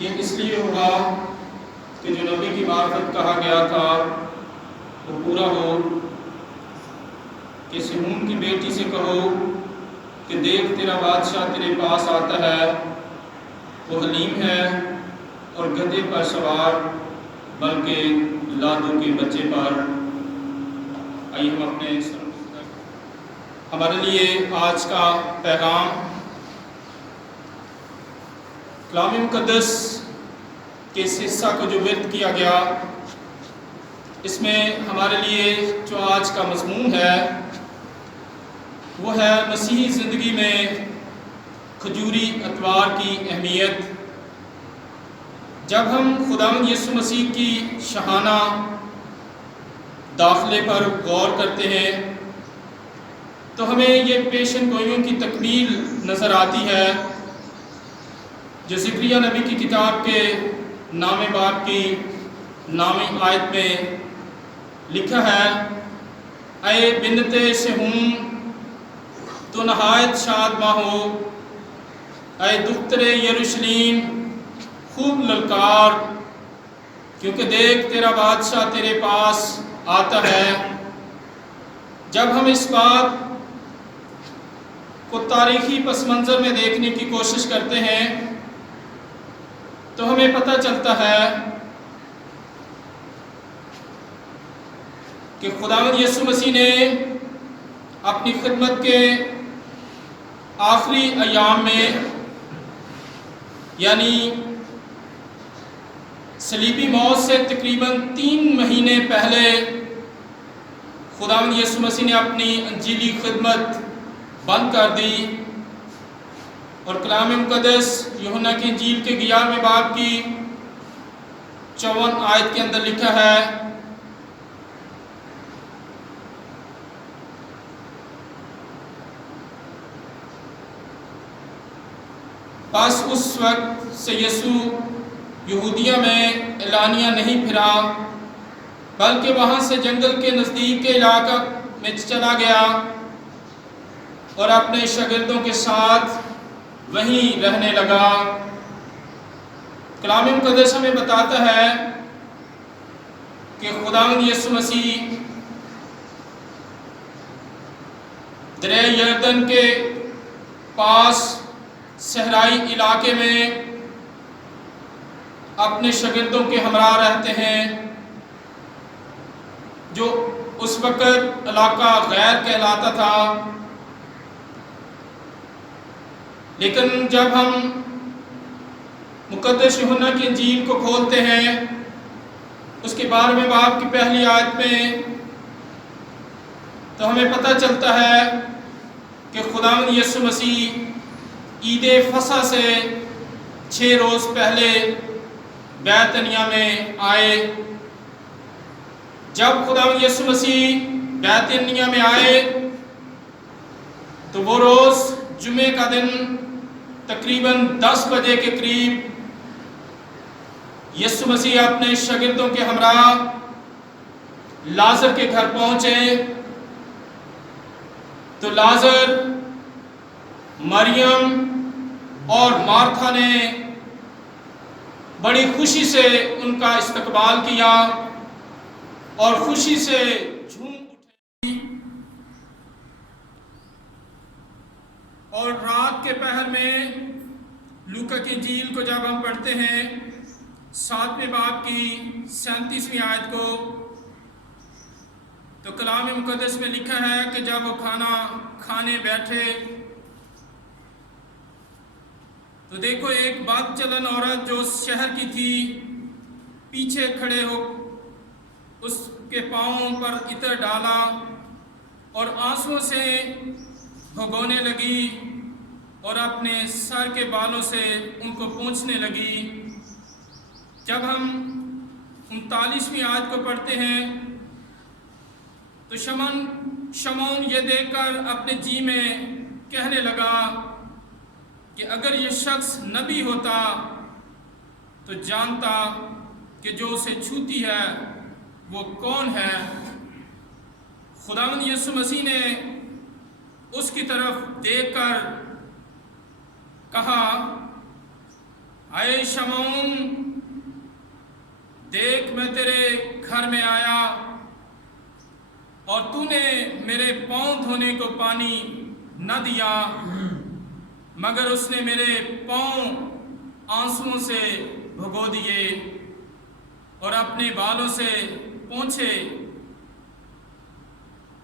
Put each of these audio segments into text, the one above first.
یہ اس لیے ہوگا کہ جو نبی کی معرفت کہا گیا تھا وہ پورا ہو کہ سہون کی بیٹی سے کہو کہ دیکھ تیرا بادشاہ تیرے پاس آتا ہے، وہ حلیم ہے اور گدھے پر سوار، بلکہ لادو کے بچے پر۔ آئیے ہم اپنے ہمارے لیے آج کا پیغام کلام مقدس کے اس حصہ کو جو ورد کیا گیا، اس میں ہمارے لیے جو آج کا مضمون ہے وہ ہے مسیحی زندگی میں کھجوری اتوار کی اہمیت۔ جب ہم خداوند یسوع مسیح کی شاہانہ داخلے پر غور کرتے ہیں تو ہمیں یہ پیشن گوئیوں کی تکمیل نظر آتی ہے جو زکریا نبی کی کتاب کے 9 باب کی 9 آیت میں لکھا ہے، اے بنت صہیون تو نہایت شادماں ہو، اے دختر یروشلیم خوب للکار، کیونکہ دیکھ تیرا بادشاہ تیرے پاس آتا ہے۔ جب ہم اس بات کو تاریخی پس منظر میں دیکھنے کی کوشش کرتے ہیں تو ہمیں پتہ چلتا ہے کہ خداوند یسوع مسیح نے اپنی خدمت کے آخری ایام میں، یعنی صلیبی موت سے تقریباً 3 مہینے پہلے، خداوند یسوع مسیح نے اپنی انجیلی خدمت بند کر دی، اور کلام مقدس یوحنا کی انجیل کے 11ویں باب کی 54 آیت کے اندر لکھا ہے، بس اس وقت سے یسوع یہودیہ میں اعلانیہ نہیں پھرا، بلکہ وہاں سے جنگل کے نزدیک کے علاقہ میں چلا گیا اور اپنے شاگردوں کے ساتھ وہیں رہنے لگا۔ کلام مقدس ہمیں بتاتا ہے کہ خداوند یسوع مسیح دریا یردن کے پاس صحرائی علاقے میں اپنے شاگردوں کے ہمراہ رہتے ہیں، جو اس وقت علاقہ غیر کہلاتا تھا۔ لیکن جب ہم مقدس یوحنا کی انجیل کو کھولتے ہیں، اس کے 12ویں باب کی پہلی آیت میں، تو ہمیں پتہ چلتا ہے کہ خداوند یسوع مسیح عید فصح سے 6 روز پہلے بیت عنیہ میں آئے۔ جب خداوند یسوع مسیح بیت عنیہ میں آئے تو وہ روز جمعے کا دن تقریباً 10 بجے کے قریب یسوع مسیح اپنے شاگردوں کے ہمراہ لازر کے گھر پہنچے، تو لازر، مریم اور مارتھا نے بڑی خوشی سے ان کا استقبال کیا اور خوشی سے جھوم اٹھے، اور رات کے پہر میں لوکا کی انجیل کو جب ہم پڑھتے ہیں 7ویں باب کی 37ویں آیت کو، تو کلام مقدس میں لکھا ہے کہ جب وہ کھانا کھانے بیٹھے تو دیکھو ایک بد چلن عورت جو اس شہر کی تھی پیچھے کھڑے ہو اس کے پاؤں پر عطر ڈالا اور آنسوؤں سے بھگونے لگی اور اپنے سر کے بالوں سے ان کو پونچھنے لگی۔ جب ہم 39ویں آیت کو پڑھتے ہیں تو شمعون یہ دیکھ کر اپنے جی میں کہنے لگا کہ اگر یہ شخص نبی ہوتا تو جانتا کہ جو اسے چھوتی ہے وہ کون ہے۔ خداوند یسوع مسیح نے اس کی طرف دیکھ کر کہا، اے شمعون دیکھ میں تیرے گھر میں آیا اور تو نے میرے پاؤں دھونے کو پانی نہ دیا، مگر اس نے میرے پاؤں آنسوؤں سے بھگو دیے اور اپنے بالوں سے پونچھے۔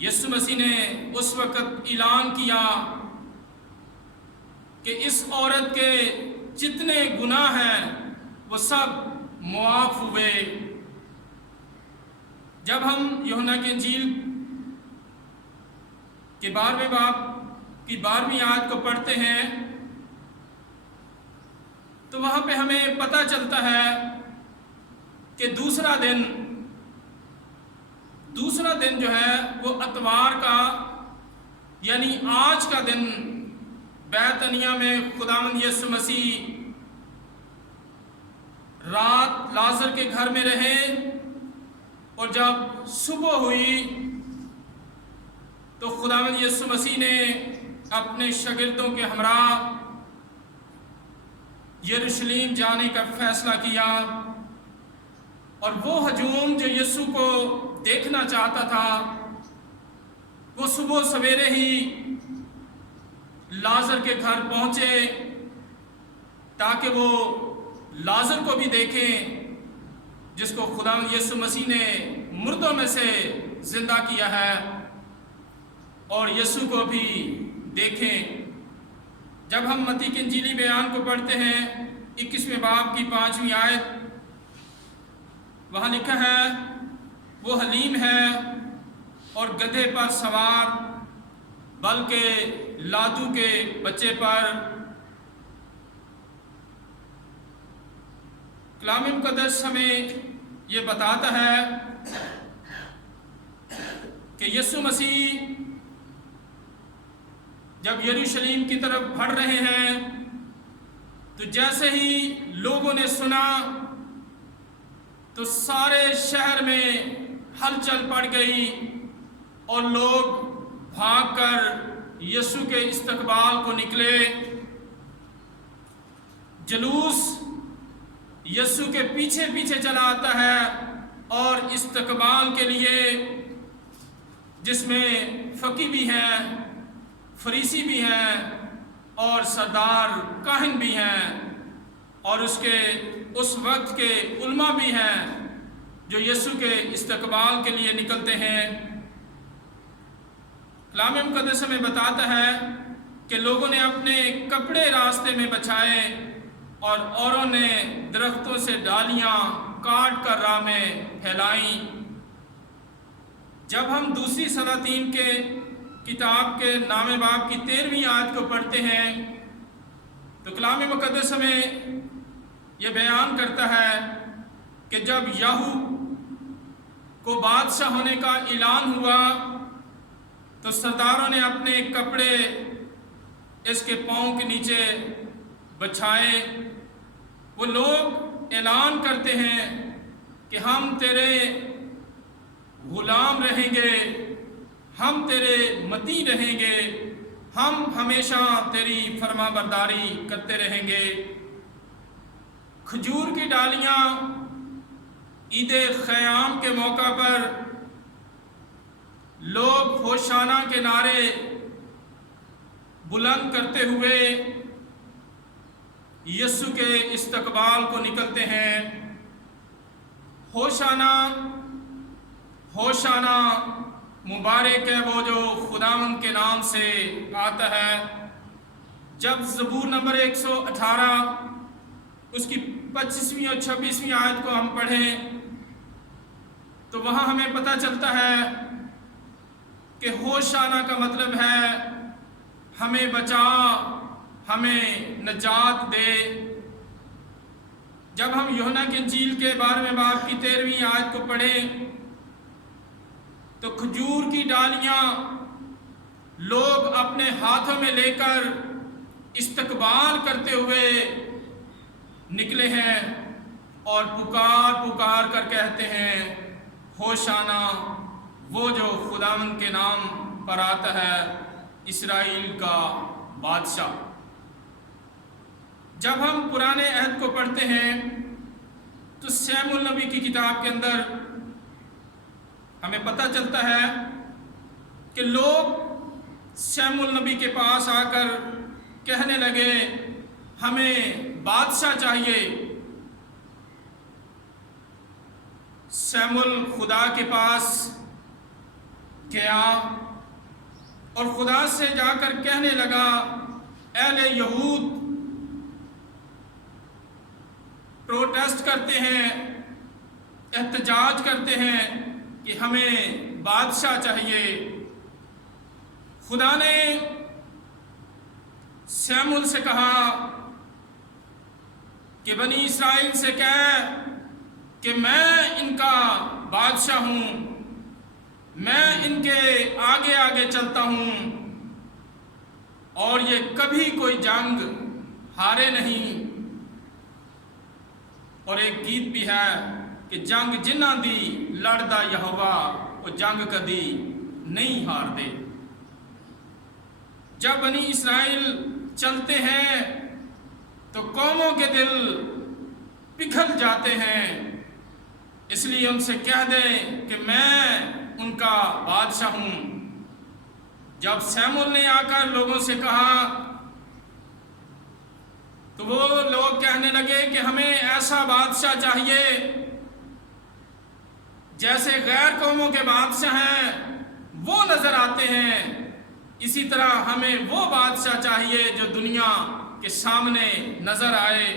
یسوع مسیح نے اس وقت اعلان کیا کہ اس عورت کے جتنے گناہ ہیں وہ سب معاف ہوئے۔ جب ہم یوحنا کی انجیل کے 12ویں باب کی 12ویں آیت کو پڑھتے ہیں تو وہاں پہ ہمیں پتہ چلتا ہے کہ دوسرا دن جو ہے وہ اتوار کا یعنی آج کا دن بیت عنیہ میں خداوند یسوع مسیح رات لازر کے گھر میں رہے، اور جب صبح ہوئی تو خداوند یسوع مسیح نے اپنے شاگردوں کے ہمراہ یروشلم جانے کا فیصلہ کیا، اور وہ ہجوم جو یسوع کو دیکھنا چاہتا تھا وہ صبح سویرے ہی لازر کے گھر پہنچے تاکہ وہ لازر کو بھی دیکھیں جس کو خداوند یسوع مسیح نے مردوں میں سے زندہ کیا ہے، اور یسوع کو بھی دیکھیں۔ جب ہم متی کے انجیلی بیان کو پڑھتے ہیں 21ویں باب کی 5ویں آیت، وہاں لکھا ہے وہ حلیم ہے اور گدھے پر سوار، بلکہ لادو کے بچے پر۔ کلام مقدس ہمیں یہ بتاتا ہے کہ یسوع مسیح جب یروشلم کی طرف بڑھ رہے ہیں تو جیسے ہی لوگوں نے سنا تو سارے شہر میں ہلچل پڑ گئی اور لوگ بھاگ کر یسوع کے استقبال کو نکلے۔ جلوس یسوع کے پیچھے پیچھے چلا آتا ہے اور استقبال کے لیے، جس میں فقی بھی ہیں، فریسی بھی ہیں اور سردار کاہن بھی ہیں، اور اس وقت کے علماء بھی ہیں جو یسوع کے استقبال کے لیے نکلتے ہیں۔ کلام مقدس ہمیں بتاتا ہے کہ لوگوں نے اپنے کپڑے راستے میں بچھائے اور اوروں نے درختوں سے ڈالیاں کاٹ کر راہ میں پھیلائیں۔ جب ہم دوسری سلاطین کے کتاب کے 9ویں باب کی 13ویں آیت کو پڑھتے ہیں تو کلام مقدس ہمیں یہ بیان کرتا ہے کہ جب یاہو کو بادشاہ ہونے کا اعلان ہوا تو سرداروں نے اپنے کپڑے اس کے پاؤں کے نیچے بچھائے۔ وہ لوگ اعلان کرتے ہیں کہ ہم تیرے غلام رہیں گے، ہم تیرے متی رہیں گے، ہم ہمیشہ تیری فرما برداری کرتے رہیں گے۔ کھجور کی ڈالیاں عید خیام کے موقع پر لوگ ہوشانہ کے نعرے بلند کرتے ہوئے یسوع کے استقبال کو نکلتے ہیں۔ ہوشانہ ہوشانہ مبارک ہے وہ جو خداوند کے نام سے آتا ہے۔ جب زبور نمبر 118 اس کی 25ویں اور 26ویں آیت کو ہم پڑھیں تو وہاں ہمیں پتہ چلتا ہے کہ ہوشانہ کا مطلب ہے ہمیں بچا، ہمیں نجات دے۔ جب ہم یوحنا کی انجیل کے 12ویں باب کی 13ویں آیت کو پڑھیں تو کھجور کی ڈالیاں لوگ اپنے ہاتھوں میں لے کر استقبال کرتے ہوئے نکلے ہیں اور پکار کر کہتے ہیں ہوشانہ وہ جو خداوند کے نام پر آتا ہے، اسرائیل کا بادشاہ۔ جب ہم پرانے عہد کو پڑھتے ہیں تو سیموئیل نبی کی کتاب کے اندر ہمیں پتہ چلتا ہے کہ لوگ سیموئیل نبی کے پاس آ کر کہنے لگے ہمیں بادشاہ چاہیے۔ سیموئیل خدا کے پاس گیا اور خدا سے جا کر کہنے لگا اہل یہود پروٹیسٹ کرتے ہیں، احتجاج کرتے ہیں کہ ہمیں بادشاہ چاہیے۔ خدا نے سیموئیل سے کہا کہ بنی اسرائیل سے کہہ کہ میں ان کا بادشاہ ہوں، میں ان کے آگے آگے چلتا ہوں اور یہ کبھی کوئی جنگ ہارے نہیں۔ اور ایک گیت بھی ہے کہ جنگ جنہ دی لڑدا یہوہ وہ جنگ کدی نہیں ہار دے۔ جب بنی اسرائیل چلتے ہیں تو قوموں کے دل پگھل جاتے ہیں، اس لیے ان سے کہہ دیں کہ میں ان کا بادشاہ ہوں۔ جب سیموئیل نے آ کر لوگوں سے کہا تو وہ لوگ کہنے لگے کہ ہمیں ایسا بادشاہ چاہیے جیسے غیر قوموں کے بادشاہ ہیں وہ نظر آتے ہیں، اسی طرح ہمیں وہ بادشاہ چاہیے جو دنیا کے سامنے نظر آئے۔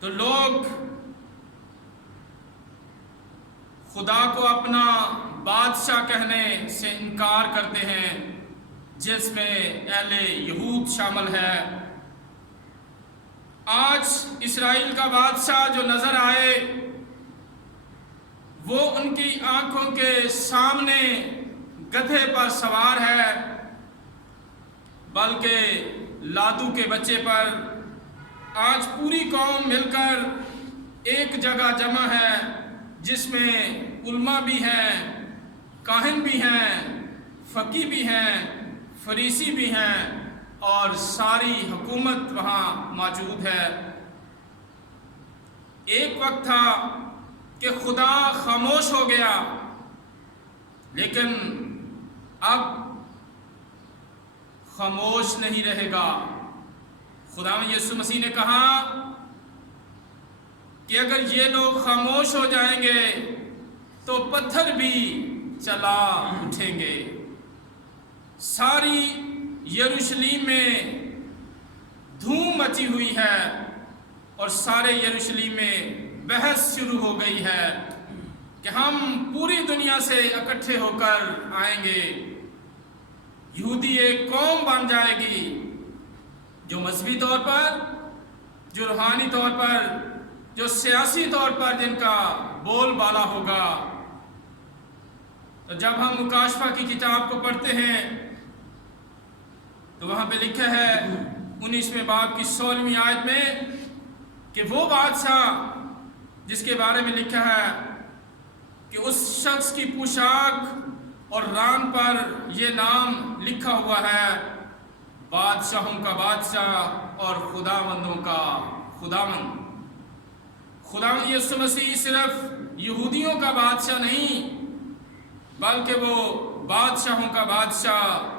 تو لوگ خدا کو اپنا بادشاہ کہنے سے انکار کرتے ہیں، جس میں اہل یہود شامل ہے۔ آج اسرائیل کا بادشاہ جو نظر آئے وہ ان کی آنکھوں کے سامنے گدھے پر سوار ہے، بلکہ لادو کے بچے پر۔ آج پوری قوم مل کر ایک جگہ جمع ہے جس میں علماء بھی ہیں، کاہن بھی ہیں، فقی بھی ہیں، فریسی بھی ہیں اور ساری حکومت وہاں موجود ہے۔ ایک وقت تھا کہ خدا خاموش ہو گیا، لیکن اب خاموش نہیں رہے گا۔ خداوند یسوع مسیح نے کہا کہ اگر یہ لوگ خاموش ہو جائیں گے تو پتھر بھی چلا اٹھیں گے۔ ساری یروشلم میں دھوم مچی ہوئی ہے اور سارے یروشلم میں بحث شروع ہو گئی ہے کہ ہم پوری دنیا سے اکٹھے ہو کر آئیں گے۔ یہودی ایک قوم بن جائے گی جو مذہبی طور پر، جو روحانی طور پر، جو سیاسی طور پر جن کا بول بالا ہوگا۔ تو جب ہم مکاشفہ کی کتاب کو پڑھتے ہیں تو وہاں پہ لکھا ہے 19ویں باب کی 16ویں آیت میں کہ وہ بادشاہ جس کے بارے میں لکھا ہے کہ اس شخص کی پوشاک اور ران پر یہ نام لکھا ہوا ہے، بادشاہوں کا بادشاہ اور خداوندوں کا خداوند۔ خداوند یسوع مسیح صرف یہودیوں کا بادشاہ نہیں بلکہ وہ بادشاہوں کا بادشاہ۔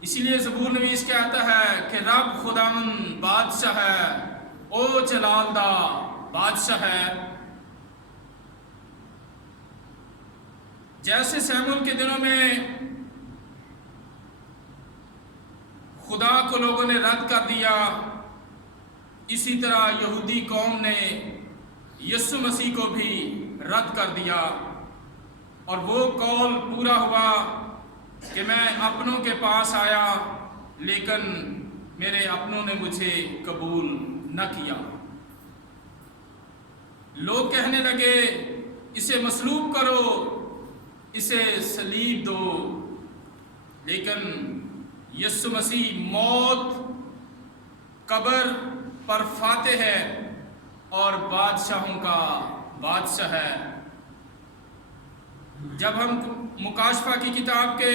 اسی لیے زبور نویس کہتا ہے کہ رب خداوند بادشاہ ہے، او جلال دا بادشاہ ہے۔ جیسے سیموئیل کے دنوں میں خدا کو لوگوں نے رد کر دیا، اسی طرح یہودی قوم نے یسوع مسیح کو بھی رد کر دیا، اور وہ قول پورا ہوا کہ میں اپنوں کے پاس آیا لیکن میرے اپنوں نے مجھے قبول نہ کیا۔ لوگ کہنے لگے اسے مصلوب کرو، اسے صلیب دو، لیکن یسوع مسیح موت، قبر پر فاتح ہے اور بادشاہوں کا بادشاہ ہے۔ جب ہم مکاشفہ کی کتاب کے